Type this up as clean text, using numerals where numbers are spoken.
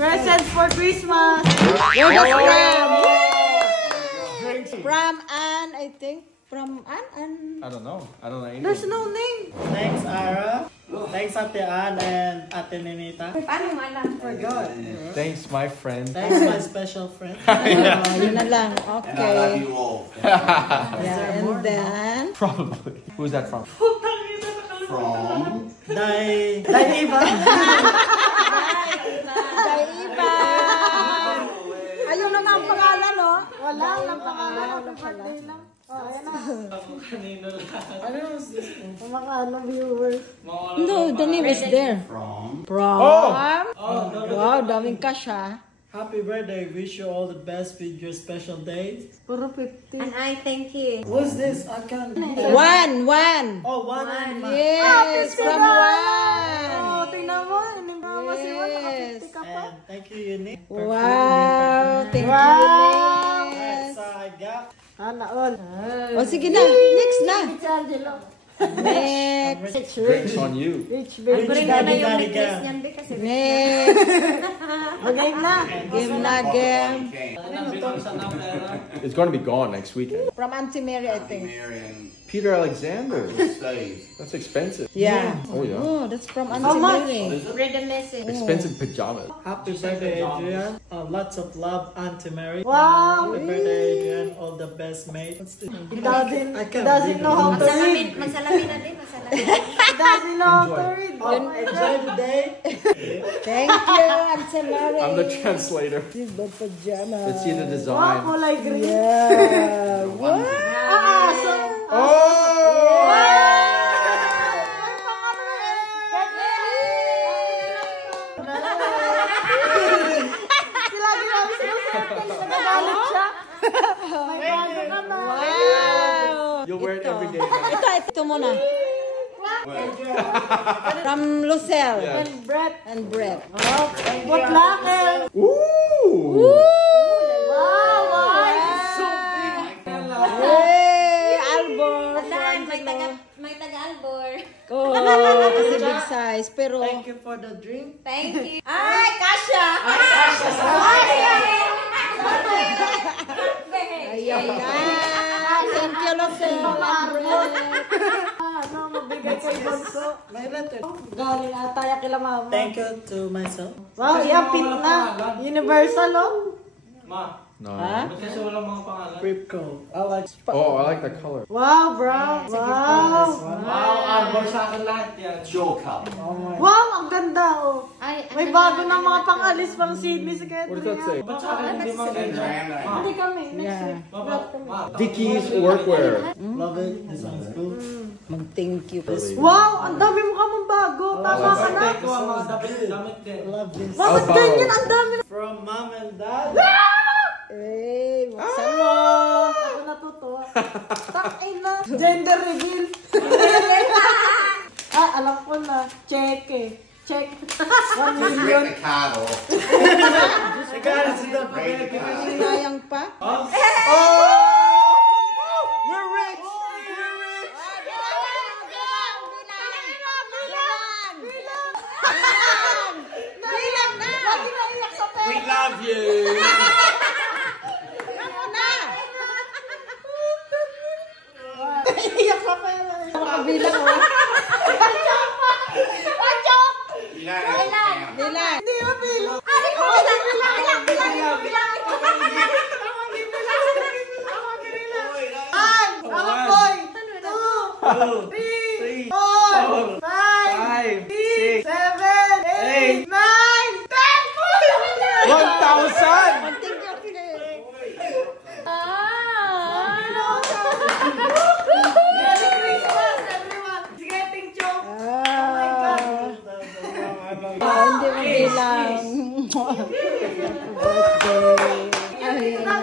Presents for Christmas. Where the from Anne, I think. From Anne. I don't know. There's no name. Thanks, Ara. Thanks, Ate Ann and Ate Ninita. Paano mo alam? Forgot. Thanks, my friend. Thanks, my special friend. Yun na lang. Okay. And I love you all. Yeah, and then... Probably. Who's that from? From Daiva. Daiva! Ayun na nga ang pangalan, no? Wala lang pangalan. Birthday lang. Oh, ayan na. Mga viewers. No, the name is there. from Wow, daming cash, ha? Happy birthday. Wish you all the best with your special day. Puro 50. And I thank you. What's this? I can't. One. Oh, one. Yes, from one. Oh, tingnan mo. Inimba mo si Juan. Naka-50 ka pa. And thank you, Unique. Wow, thank you, Alright, Eunice. so I got Ana, all. O, sige na. Next na. Si Angelo. Next. Drinks on you. Rich Bring bitch. ko na yung Daddy, necklace daddy. niyan, Be, kasi Next. Bagay na. Game na, game. It's going to be gone next weekend. From Auntie Mary, I think. Marion Peter Alexander. Steve. That's expensive. Yeah. Oh, yeah. Oh, that's from How Auntie much? Mary. read the message. Expensive pajamas. happy birthday, Adrian. Lots of love, Auntie Mary. Wow. Happy birthday, Adrian. All the best, mate. What's this? He doesn't read. know how to read. Magsalamin na din, magsalamin. He doesn't know how to read. Oh, enjoy the day. Thank you, Auntie Mary. I'm the translator. The pajamas. Let's see the Wow, design. kulay green. Yeah. What? So, Oh! sila ginawin sinusuot. Nagalit siya. May bago ka na. Wow. You'll wear it every day. Ito muna. From Lucelle Yeah. And Brett. and Brett. What lucky. Ooh! Wow, wow. Hey, Albor. Alan, may taga-albor. Oh, kasi big size. Pero, Thank you for the drink. Thank you. Ay, Kasha! ayan na. Thank you, Lucelle and Brett. Ano, mabigay kay Bonso. My letter. Galing ata yung kila mama. Thank you to myself. Wow, yan, pink na. Universal, oh. No. Ripco. I like. Oh, I like the color. Wow, brown. Wow. It's your cup. Wow, ang ganda, oh. Ay, May bago na mga pang-alis pang Sydney si What does that say? Hindi kami. Yeah. Dickies workwear. Love it. This one's cool. Mag-thank you. Wow, ang dami mo ka mong bago. Tama ka na. Love this. Bakit How ganyan? about- Ang dami. From mom and dad. Hey, buksan mo. Ako natutuwa. Takay na. Gender reveal. Alam ko na. Check eh. Check. 1 Just million. rip the card off. Read the card. Sinayang pa. We're rich! Bilang na. Lagi na iyak sa pera. We love you! Iyak sa pera. Makabilang mo. You don't have to count. Bilang. Hindi mo bilang. Three, 4, 5, 6, 7, 8, 9, 10. 1,000! Merry Christmas, everyone. It's getting choked. Hindi mo bilang. Birthday. Ayun na.